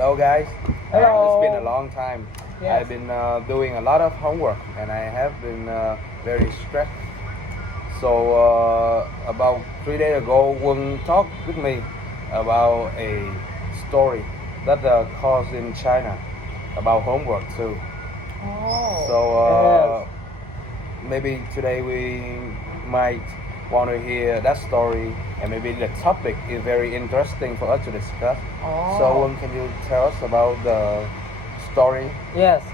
Hello guys. Hello. It's been a long time. Yes. I've been doing a lot of homework and I have been very stressed. So about 3 days ago, Quân talked with me about a story that caused in China about homework too. Oh. So maybe today we might want to hear that story, and maybe the topic is very interesting for us to discuss. Oh. So Quân, can you tell us about the story? Yes.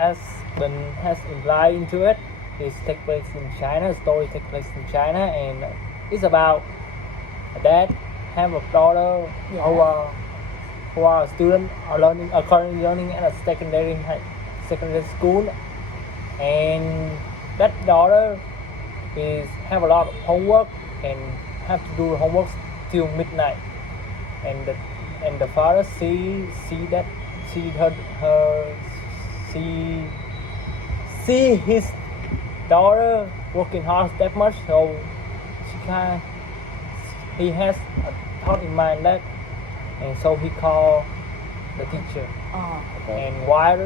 As Bình has implied into it, it takes place in China. The story takes place in China, and it's about a dad have a daughter who are a student are currently learning at a secondary school, and that daughter have a lot of homework and have to do homework till midnight, and the father see his daughter working hard that much, so he has a thought in mind that, and so he called the teacher. Okay. And while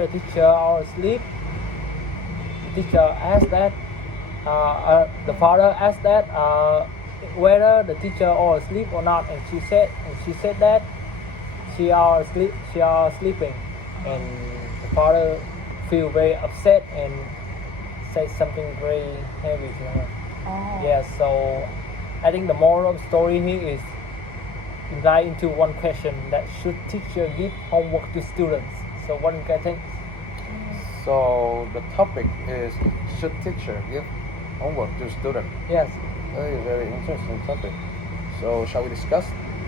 the teacher are asleep, the teacher asked that the father asked that whether the teacher are asleep or not, and she said that she are sleeping, and the father feel very upset and say something very heavy to her. Oh. Yeah, so I think the moral of the story here is implied into one question: that should teacher give homework to students? So what do you think? So the topic is, should teacher give homework to student? Yes. Very very interesting topic. So shall we discuss?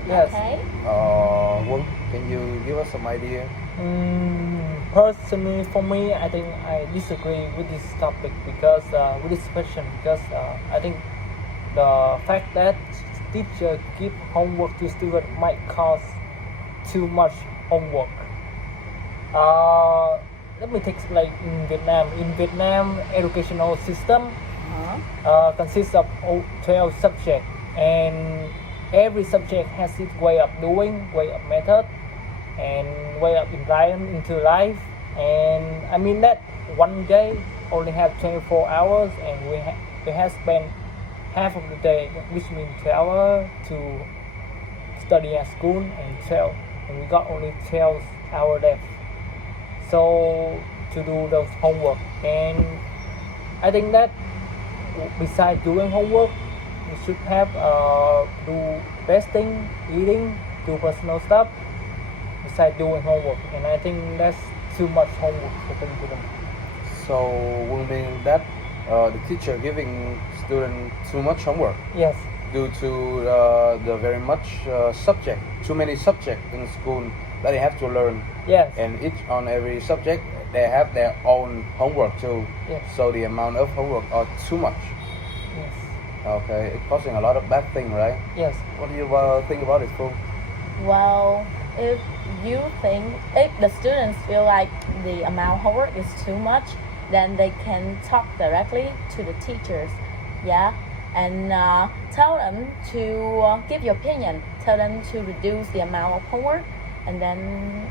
Yes. Okay. Quân, can you give us some idea? Personally, for me, I think I disagree with this topic because with this question, because I think the fact that teacher give homework to student might cause too much homework. Let me take like in Vietnam. In Vietnam, educational system consists of 12 subjects, and every subject has its way of doing, way of method, and way of implying into life. And I mean that one day only have 24 hours, and we have spent half of the day, which means 12 hours, to study at school, and we got only 12 hours left. So to do the homework, and I think that besides doing homework, we should have do resting, eating, do personal stuff besides doing homework, and I think that's too much homework for them. So will mean that the teacher giving student too much homework Yes. due to the very much subject, too many subject in school that they have to learn, Yes. and each on every subject they have their own homework too. Yes. So the amount of homework are too much. Yes. Okay, it's causing a lot of bad thing, right? Yes. What do you think about it, Phương? Well, if the students feel like the amount of homework is too much, then they can talk directly to the teachers, and tell them to give your opinion, tell them to reduce the amount of homework, and then,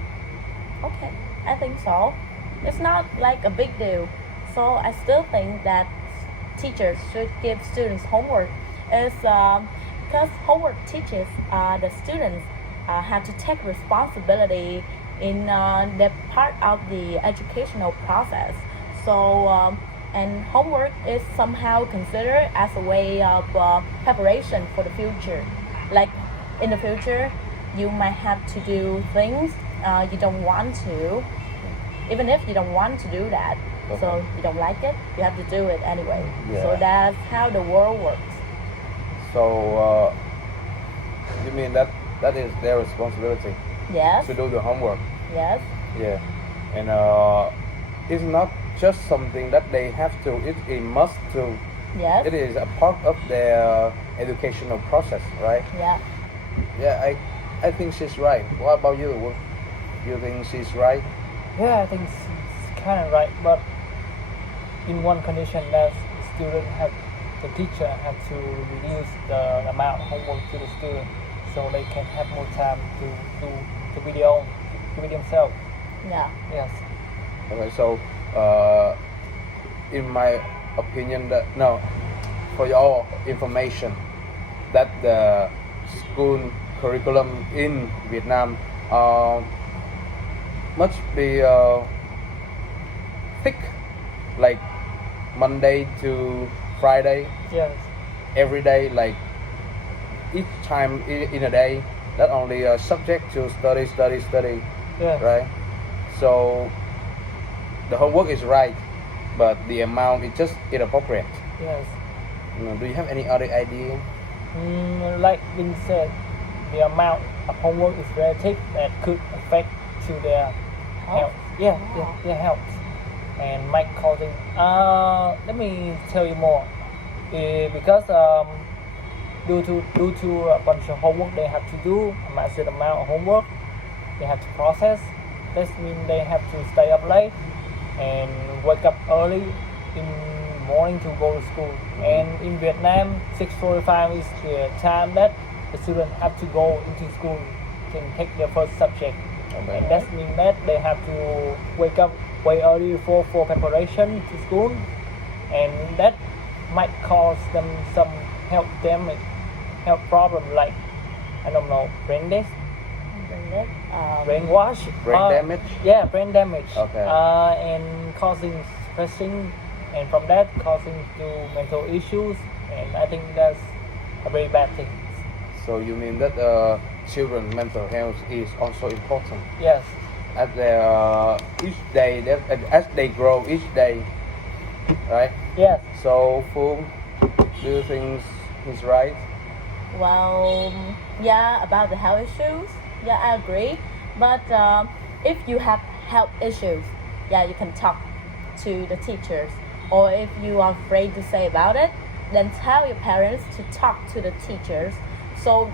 okay, I think so. It's not like a big deal. So I still think that teachers should give students homework, is because homework teaches the students have to take responsibility in the part of the educational process. So and homework is somehow considered as a way of preparation for the future. Like in the future, you might have to do things you don't want to, even if you don't want to do that. Okay. So you don't like it, you have to do it anyway. Yeah. So that's how the world works. So you mean that is their responsibility Yes. to do the homework? Yes. Yeah, and it's not just something that they have to. It's a must to. Yes. It is a part of their educational process, right? Yeah. Yeah, I think she's right. What about you? What, you think she's right? Yeah, I think it's kind of right, but in one condition that the teacher have to reduce the amount of homework to the student. so they can have more time to be themselves. Yeah. Yes. Okay, so in my opinion, that no, for your information, that the school curriculum in Vietnam must be thick, like Monday to Friday, Yes. every day, like each time in a day, not only subject to study, Yes. right? So the homework is right, but the amount is just inappropriate. Yes. Do you have any other idea? Like Bình said, the amount of homework is very thick that could affect to their health. Yeah, Wow. their health, and might causing. Let me tell you more. Because due to a bunch of homework they have to do, a massive amount of homework they have to process. This means they have to stay up late and wake up early in morning to go to school. And in Vietnam, 6:45 is the time that the students have to go into school to take their first subject. Okay. And that means that they have to wake up way early for preparation to school, and that might cause them some health damage, health problem like, I don't know, brain death, brainwash, Brain damage? Yeah, brain damage. Okay. And causing stressing, and from that causing to mental issues, and I think that's a very bad thing. So you mean that children's mental health is also important Yes. as they each day as they grow each day, right? Yes. So Phương, do you think he's right? Well, yeah, about the health issues, yeah, I agree. But if you have health issues, yeah, you can talk to the teachers. Or if you are afraid to say about it, then tell your parents to talk to the teachers. So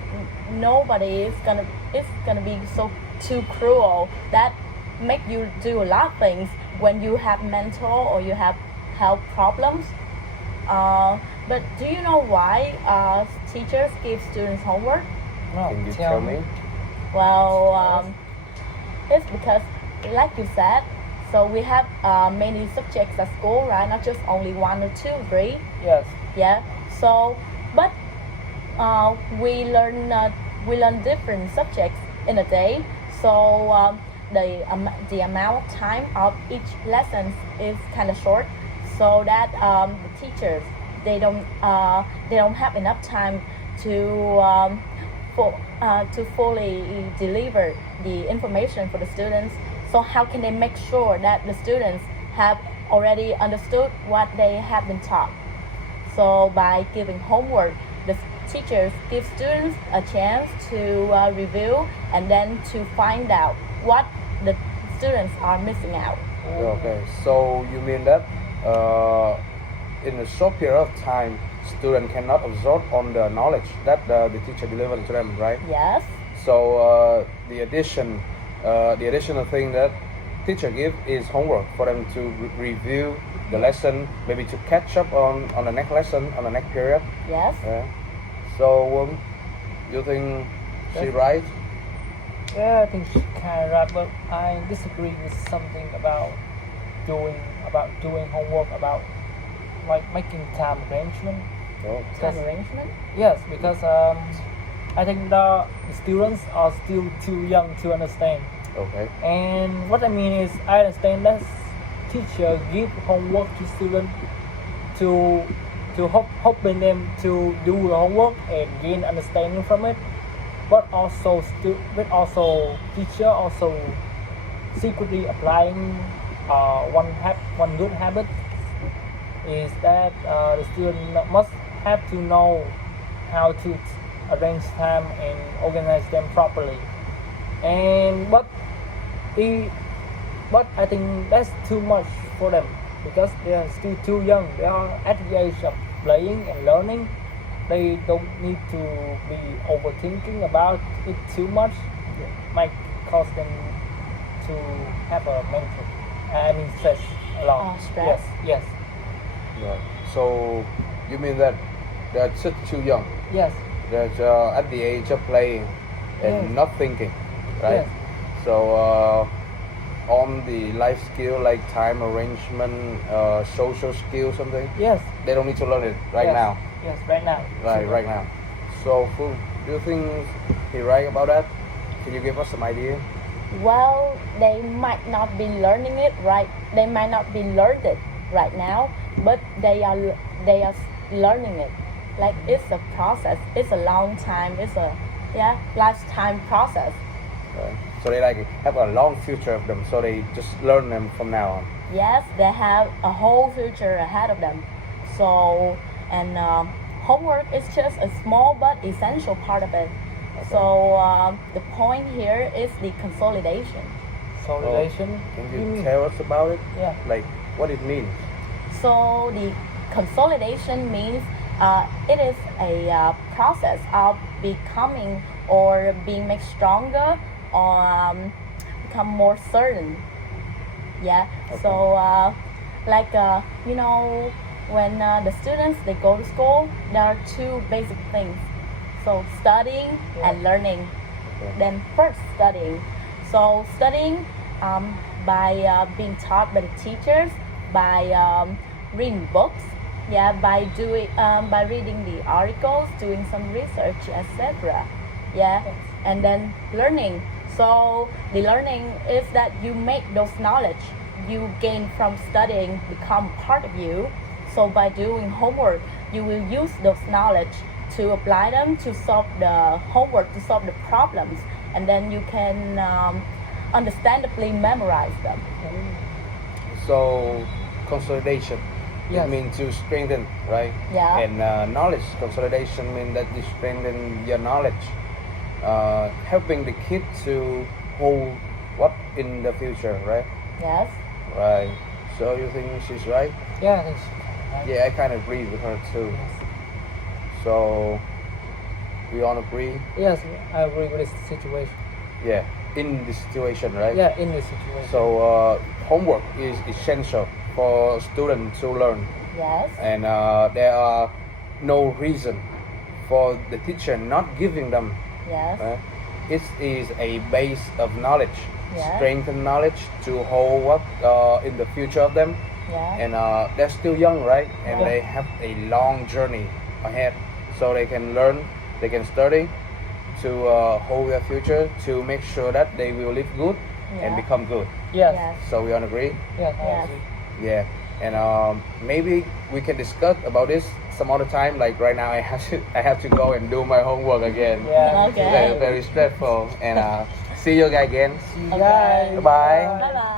nobody is gonna be so too cruel that make you do a lot of things when you have mental or you have health problems. But do you know why teachers give students homework? No, Can you tell me? Well, it's because, like you said, so we have many subjects at school, right? Not just only 1 or 2 or 3. Yes. Yeah. So, but we learn different subjects in a day. So the amount of time of each lesson is kind of short, so that the teachers they don't have enough time to fully deliver the information for the students. So how can they make sure that the students have already understood what they have been taught? So by giving homework, the teachers give students a chance to review and then to find out what the students are missing out. Okay, so you mean that in a short period of time, student cannot absorb on the knowledge that the teacher delivered to them, right? Yes. So the additional thing that teacher give is homework for them to review the lesson, maybe to catch up on the next lesson, on the next period. Yes. Yeah. So you think she right? Yeah, I think she's kind of right, but I disagree with something about doing homework, about like making time arrangement. No. Time arrangement. Yes, because I think the students are still too young to understand. Okay. And what I mean is, I understand that teacher give homework to students to helping them to do the homework and gain understanding from it. But also teacher also secretly applying one good habit is that the student must have to know how to arrange time and organize them properly. And but I think that's too much for them because they are still too young. They are at the age of playing and learning. They don't need to be overthinking about it too much. It might cause them to have a stress a lot. Oh, stress. Yes. Right. So you mean that they are just too young? Yes. That's at the age of playing and Yes. not thinking, right? Yes. So on the life skill like time arrangement, social skill, something, Yes. they don't need to learn it right Yes. now. Yes, right now. Right now. So, do you think he right about that? Can you give us some idea? Well, they might not be learning it right. They might not be learned it right now, but they are learning it. Like it's a process. It's a long time. It's a lifetime process. Right. So they like have a long future of them. So they just learn them from now on. Yes, they have a whole future ahead of them. So and homework is just a small but essential part of it. Okay. So the point here is the consolidation. So relation. Can you tell us about it? Yeah. Like what it means? So the consolidation means it is a process of becoming or being made stronger or become more certain. Yeah. Okay. So when the students they go to school, there are two basic things. So studying and learning. Okay. Then first studying. So studying by being taught by the teachers, by reading books, by reading the articles, doing some research, etc. And then learning. So the learning is that you make those knowledge you gain from studying become part of you. So by doing homework, you will use those knowledge to apply them to solve the homework, to solve the problems, and then you can understandably memorize them. So consolidation. Yes. It means to strengthen, right? Yeah. And knowledge consolidation means that you strengthen your knowledge, helping the kid to hold what in the future, right? Yes. Right. So you think she's right? Yeah, I think so. Yeah, I kind of agree with her too. So we all agree. Yes, I agree with this situation. Yeah, in this situation, right? Yeah, in this situation. So homework is essential for students to learn, Yes. and there are no reason for the teacher not giving them. Yes. Right? It is a base of knowledge, Yeah. strengthen knowledge to hold what in the future of them. Yeah. And they're still young, right? And Yeah. they have a long journey ahead, so they can learn, they can study to hold their future, to make sure that they will live good and Yeah. become good. Yes. Yes. So we all agree? Yes, I Yes. agree. Yeah. And maybe we can discuss about this some other time. Like right now, I have to go and do my homework again. Yeah. Okay. Very, very stressful. And see you guys again. See you guys. Okay. Bye. Bye bye.